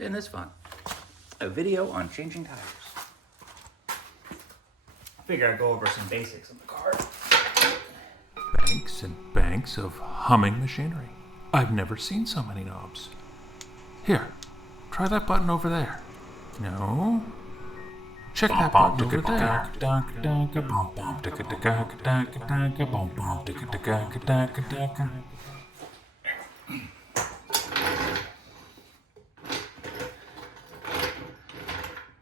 Isn't this fun? A video on changing tires. I figure I'd go over some basics of the car. Banks and banks of humming machinery. I've never seen so many knobs. Here, try that button over there. No. Check that button over there.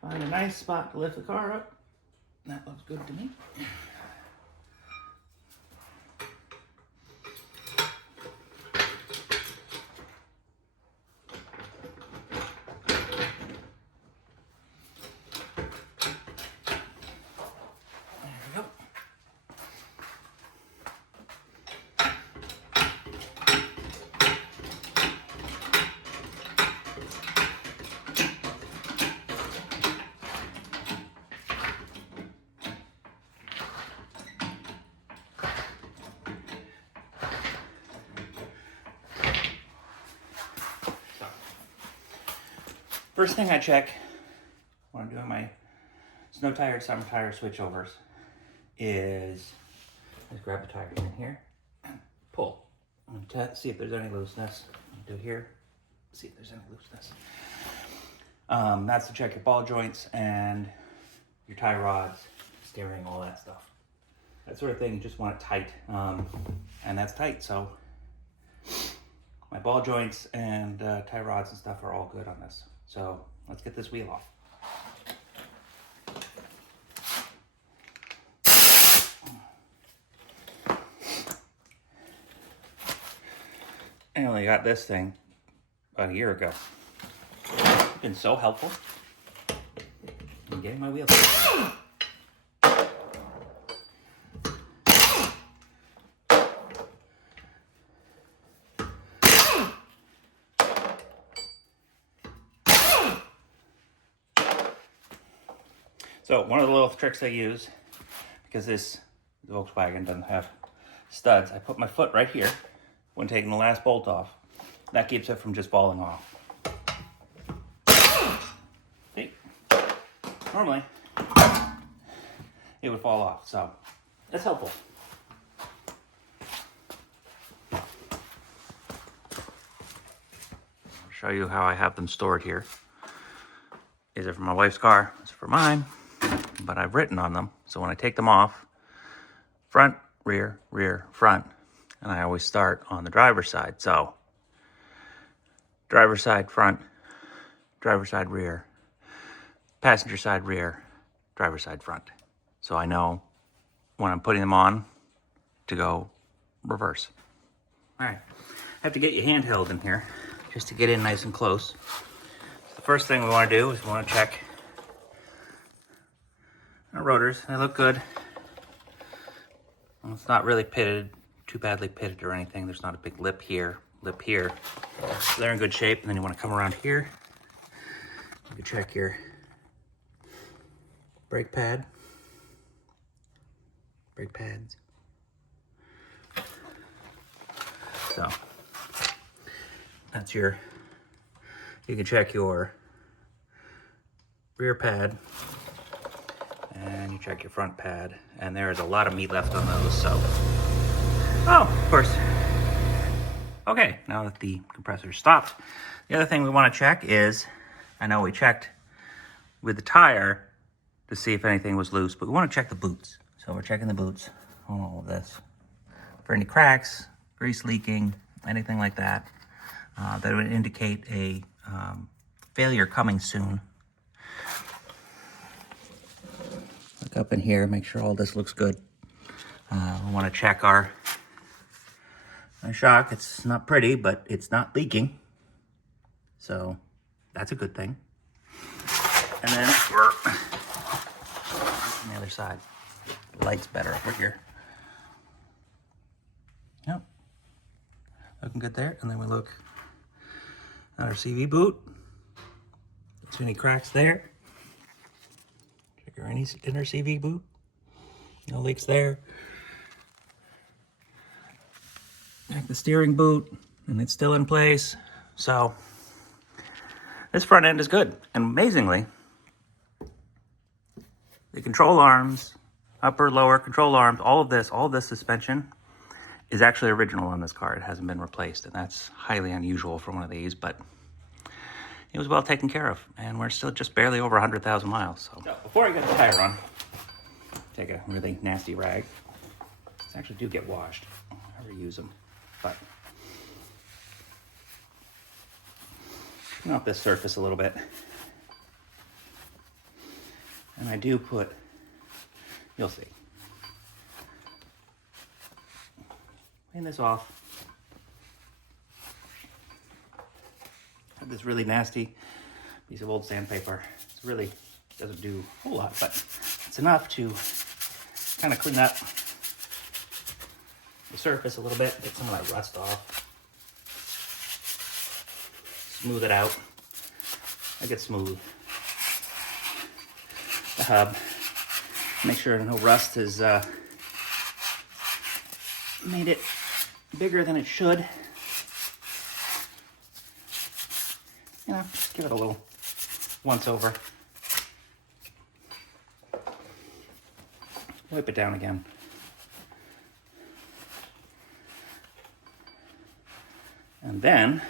Find a nice spot to lift the car up. That looks good to me. First thing I check when I'm doing my snow tire to summer tire switchovers is just grab the tire in here and pull. And see if there's any looseness. Do here, see if there's any looseness. That's to check your ball joints and your tie rods, steering, all that stuff. That sort of thing, you just want it tight. And that's tight, so my ball joints and tie rods and stuff are all good on this. So let's get this wheel off. I only got this thing about a year ago. It's been so helpful in getting my wheels off. So one of the little tricks I use, because this Volkswagen doesn't have studs, I put my foot right here when taking the last bolt off. That keeps it from just falling off. See? Normally, it would fall off, so that's helpful. I'll show you how I have them stored here. These are for my wife's car, this is for mine. But I've written on them, so when I take them off, front, rear, rear, front, and I always start on the driver's side. So, driver's side front, driver's side rear, passenger side rear, driver's side front. So I know when I'm putting them on to go reverse. All right, I have to get your handheld in here just to get in nice and close. The first thing we want to do is we want to check our rotors. They look good. Well, it's not really pitted, too badly pitted or anything. There's not a big lip here, lip here. So they're in good shape. And then you want to come around here. You can check your brake pad. Brake pads. So that's your, you can check your rear pad. And you check your front pad, and there is a lot of meat left on those, so. Oh, of course. Okay, now that the compressor stopped, the other thing we want to check is, I know we checked with the tire to see if anything was loose, but we want to check the boots. So we're checking the boots on all of this. For any cracks, grease leaking, anything like that, that would indicate a failure coming soon. Look up in here, make sure all this looks good. We want to check our shock. It's not pretty, but it's not leaking. So that's a good thing. And then we're on the other side. The light's better over here. Yep. Looking good there. And then we look at our CV boot. See any cracks there? Check our inner CV boot. No leaks there. Check the steering boot, and it's still in place. So This front end is good. And amazingly, the control arms, upper, lower control arms, all this suspension is actually original on this car. It hasn't been replaced, and that's highly unusual for one of these, but it was well taken care of, and we're still just barely over 100,000 miles. So before I get the tire on, take a really nasty rag. These actually do get washed. I reuse them, but clean off this surface a little bit. And I do put, you'll see. Clean this off. Have this really nasty piece of old sandpaper. It really doesn't do a whole lot, but it's enough to kind of clean up the surface a little bit, get some of that rust off. Smooth it out. Make it smooth. The hub. Make sure no rust has made it bigger than it should. You know, just give it a little once over. Wipe it down again. And then,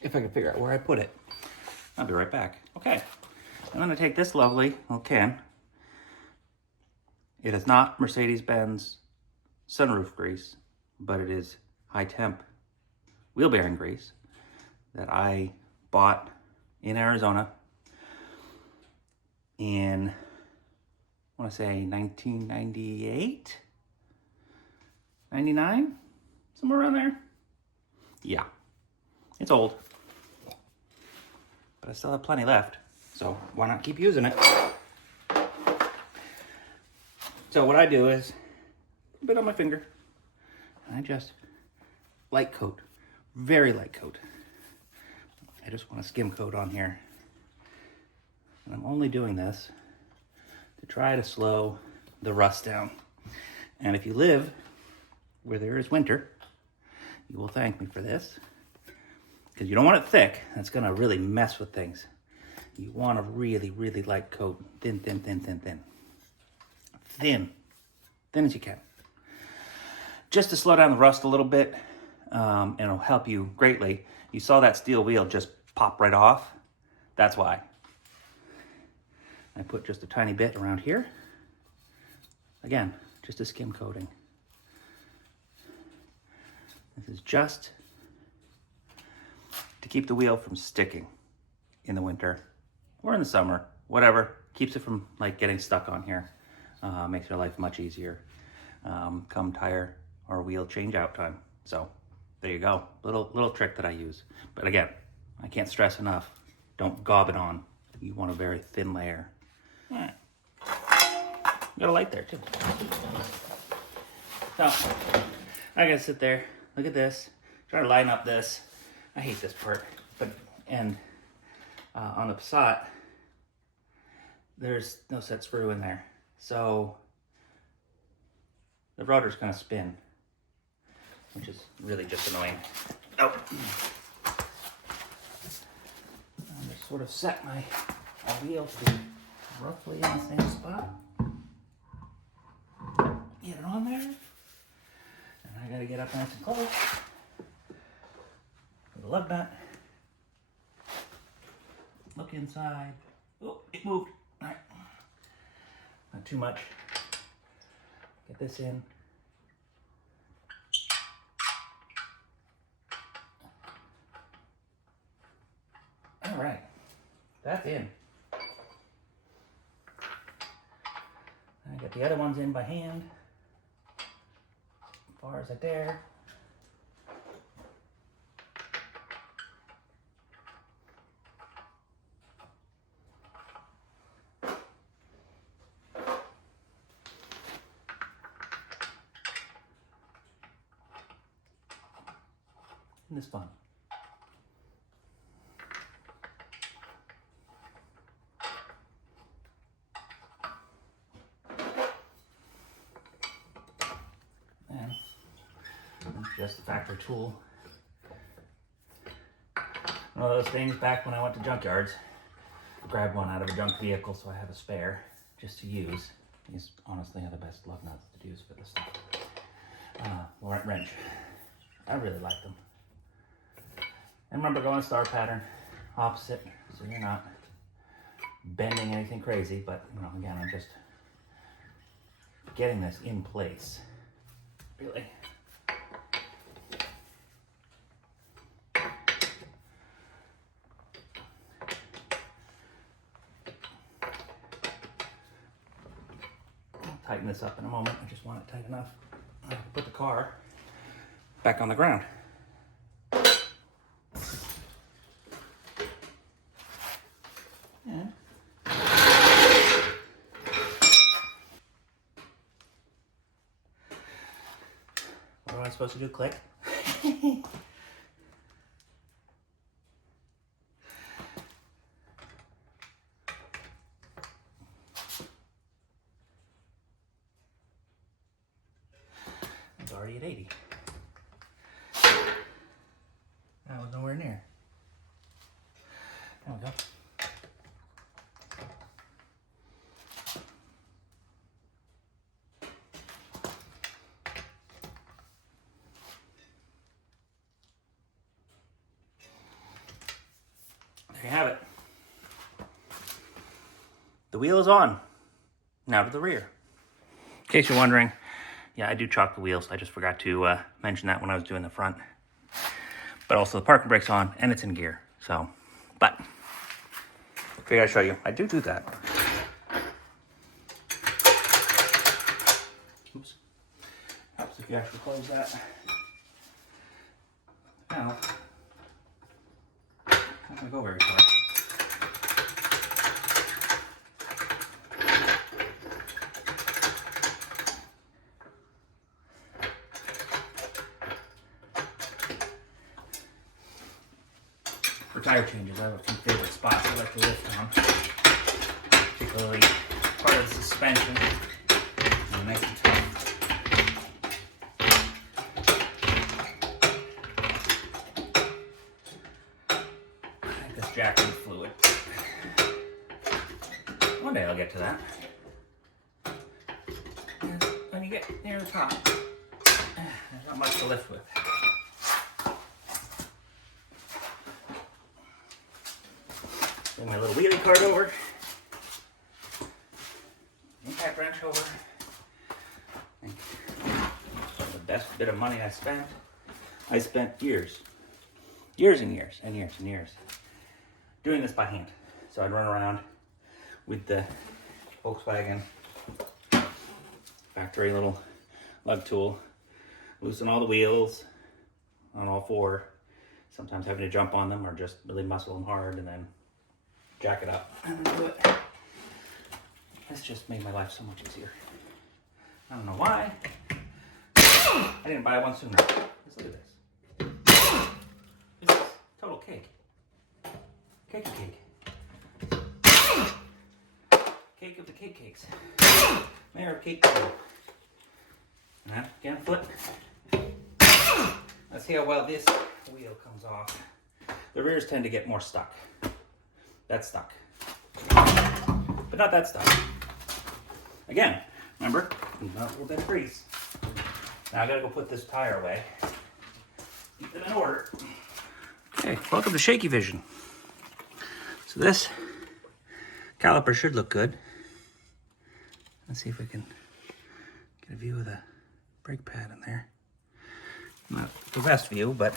if I can figure out where I put it, I'll be right back. Okay, I'm gonna take this lovely little can. It is not Mercedes-Benz sunroof grease, but it is high temp wheel bearing grease that I bought in Arizona in, I want to say 1998, 99, somewhere around there. Yeah, it's old, but I still have plenty left, so why not keep using it? So what I do is a bit on my finger, and I just light coat, very light coat. I just want to skim coat on here. And I'm only doing this to try to slow the rust down. And if you live where there is winter, you will thank me for this, because you don't want it thick. That's going to really mess with things. You want a really, really light coat. Thin, thin, thin, thin, thin. Thin. Thin as you can. Just to slow down the rust a little bit, and it'll help you greatly. You saw that steel wheel just pop right off. That's why. I put just a tiny bit around here. Again, just a skim coating. This is just to keep the wheel from sticking in the winter or in the summer, whatever. Keeps it from like getting stuck on here. Makes your life much easier come tire or wheel change out time. So there you go. Little trick that I use. But again, I can't stress enough. Don't gob it on. You want a very thin layer. All right. Got a light there too. So I gotta sit there. Look at this. Try to line up this. I hate this part. But on the Passat, there's no set screw in there. So the rotor's gonna spin, which is really just annoying. Oh. I'm just sort of set my wheel to be roughly in the same spot. Get it on there. And I gotta get up nice and close. With the lug nut. Look inside. Oh, it moved. All right. Not too much. Get this in. All right. That's in. I got the other ones in by hand. As far as I dare. Isn't this fun? And just the factory tool. One of those things back when I went to junkyards. Grabbed one out of a junk vehicle so I have a spare just to use. These honestly are the best lug nuts to use for this stuff. Laurent wrench. I really like them. And remember, going star pattern, opposite, so you're not bending anything crazy, but you know, again, I'm just getting this in place. Really. I'll tighten this up in a moment. I just want it tight enough. I can put the car back on the ground. And what am I supposed to do? Click? It's already at 80. That was nowhere near. There we go. There you have it. The wheel is on. Now to the rear. In case you're wondering, yeah, I do chalk the wheels. I just forgot to mention that when I was doing the front. But also the parking brake's on and it's in gear. So, but figured I'd show you. I do that. Oops. Helps if you actually close that. Now, I'm not gonna go very far. For tire changes, I have a few favorite spots I like to lift on, particularly part of the suspension. Nice and tough. I think this jack needs fluid. One day I'll get to that. And when you get near the top, there's not much to lift with. Bring my little wheelie cart over. Impact wrench over. And the best bit of money I spent years and years doing this by hand. So I'd run around with the Volkswagen factory little lug tool, loosen all the wheels on all four, sometimes having to jump on them or just really muscle them hard and then jack it up and do it. This just made my life so much easier. I don't know why. I didn't buy one sooner. Just look at this. This is total cake. Cake of cake. Cake of the cake cakes. Mayor of cake cake. And again, flip. Let's see how well this wheel comes off. The rears tend to get more stuck. That's stuck. But not that stuck. Again, remember, a little bit of grease. Now I gotta go put this tire away. Keep them in order. Okay, welcome to Shaky Vision. So this caliper should look good. Let's see if we can get a view of the brake pad in there. Not the best view, but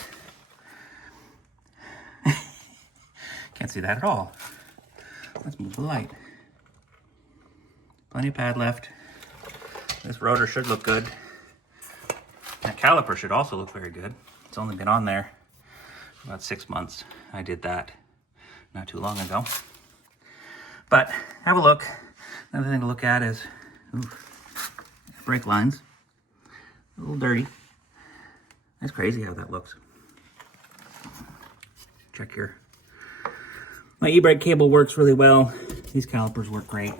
can't see that at all. Let's move the light. Plenty of pad left. This rotor should look good. That caliper should also look very good. It's only been on there for about 6 months. I did that not too long ago. But have a look. Another thing to look at is brake lines. A little dirty. That's crazy how that looks. Check your... My e-brake cable works really well. These calipers work great.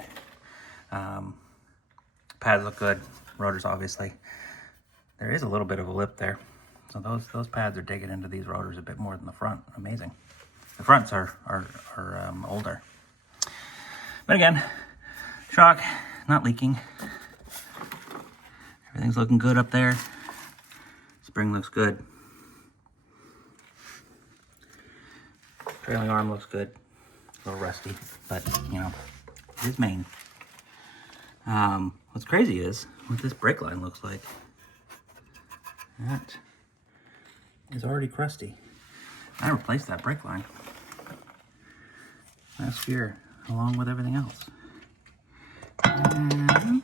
Pads look good. Rotors, obviously. There is a little bit of a lip there. So those pads are digging into these rotors a bit more than the front. Amazing. The fronts are older. But again, shock, not leaking. Everything's looking good up there. Spring looks good. Trailing arm looks good. A little rusty, but you know, it is Maine. What's crazy is what this brake line looks like. That is already crusty. I replaced that brake line last year along with everything else. And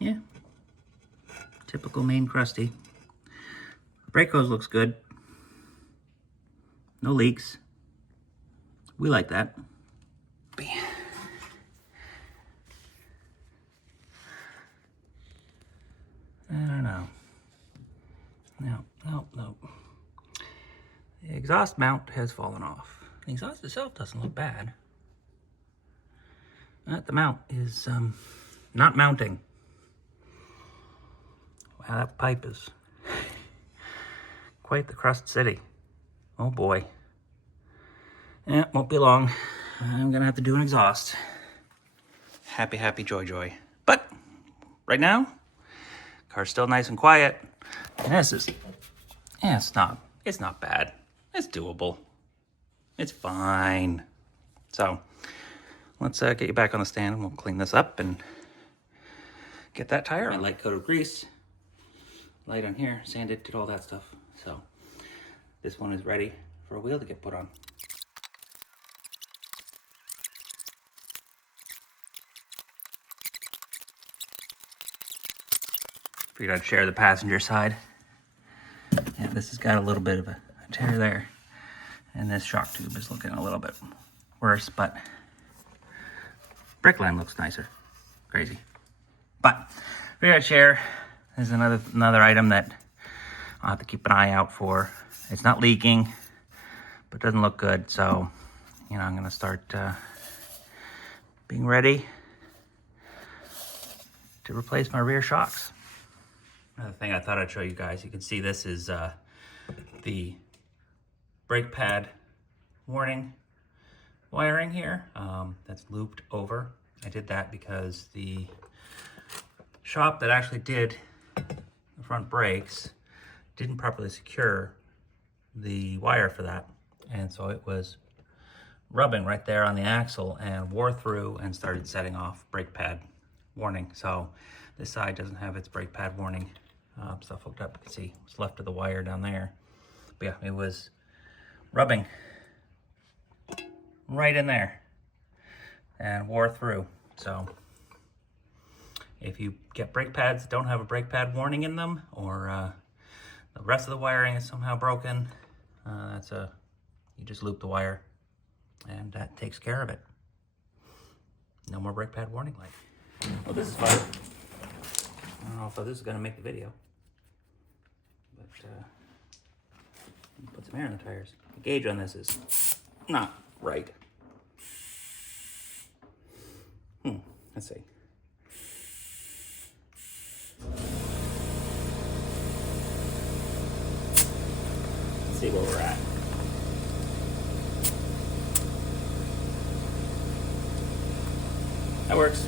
yeah, typical Maine crusty. Brake hose looks good. No leaks. We like that. But yeah. I don't know. No. The exhaust mount has fallen off. The exhaust itself doesn't look bad. But the mount is not mounting. Wow, that pipe is quite the crust city. Oh boy. Yeah, won't be long. I'm gonna have to do an exhaust. Happy, happy, joy, joy. But right now, car's still nice and quiet. And this is, yeah, it's not bad. It's doable. It's fine. So let's get you back on the stand and we'll clean this up and get that tire. My light coat of grease, light on here, sanded, did all that stuff. So this one is ready for a wheel to get put on. Figured I'd share the passenger side. Yeah, this has got a little bit of a tear there. And this shock tube is looking a little bit worse, but brake line looks nicer. Crazy. But figured I'd share. There's another item that I'll have to keep an eye out for. It's not leaking, but doesn't look good. So, you know, I'm gonna start being ready to replace my rear shocks. Another thing I thought I'd show you guys, you can see this is the brake pad warning wiring here that's looped over. I did that because the shop that actually did the front brakes didn't properly secure the wire for that. And so it was rubbing right there on the axle and wore through and started setting off brake pad warning. So this side doesn't have its brake pad warning stuff hooked up. You can see what's left of the wire down there. But yeah, it was rubbing right in there and wore through. So if you get brake pads that don't have a brake pad warning in them, or the rest of the wiring is somehow broken, you just loop the wire and that takes care of it. No more brake pad warning light. Well, this is fun. I don't know if this is going to make the video, but put some air in the tires. The gauge on this is not right. Let's see. Let's see where we're at. That works.